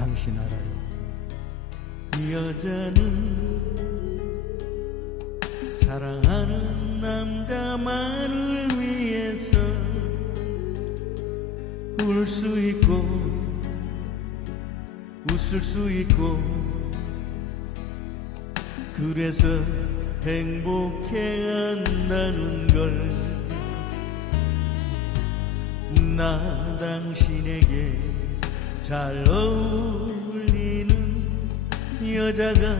당신 알아요. 여자는 사랑하는 남자만을 위해서 울 수 있고 웃을 수 있고 그래서 행복해 한다는 걸 나 당신에게 잘 어울리는 여자가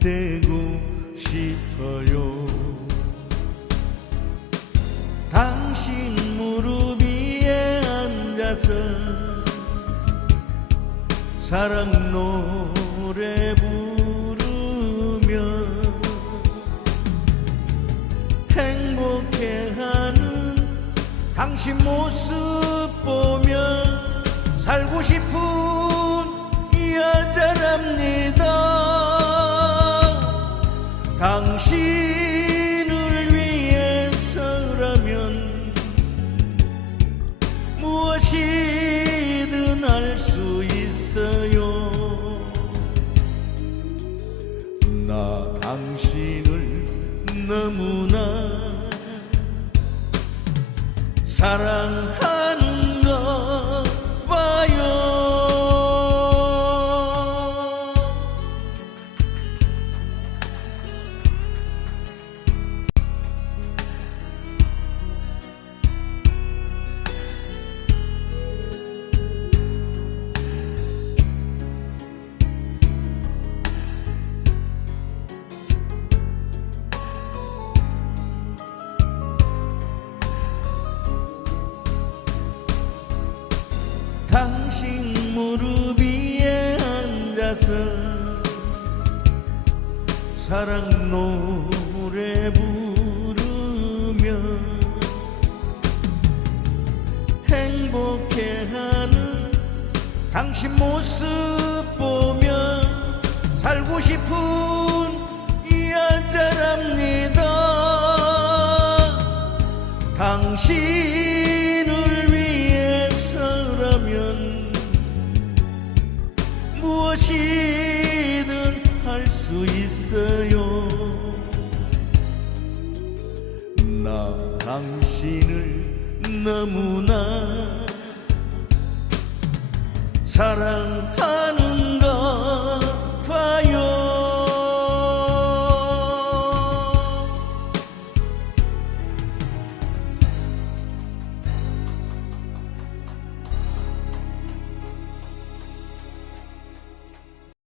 되고 싶어요. 당신 무릎 위에 앉아서 사랑 노래 부르며 행복해하는 당신 모습 보며 살고 싶은 여자랍니다. 당신을 위해서라면 무엇이든 할 수 있어요. 나 당신을 너무나 사랑하 당신 무릎 위에 앉아서 사랑 노래 부르며 행복해하는 당신 모습 보며 살고 싶은 당신을 너무나 사랑하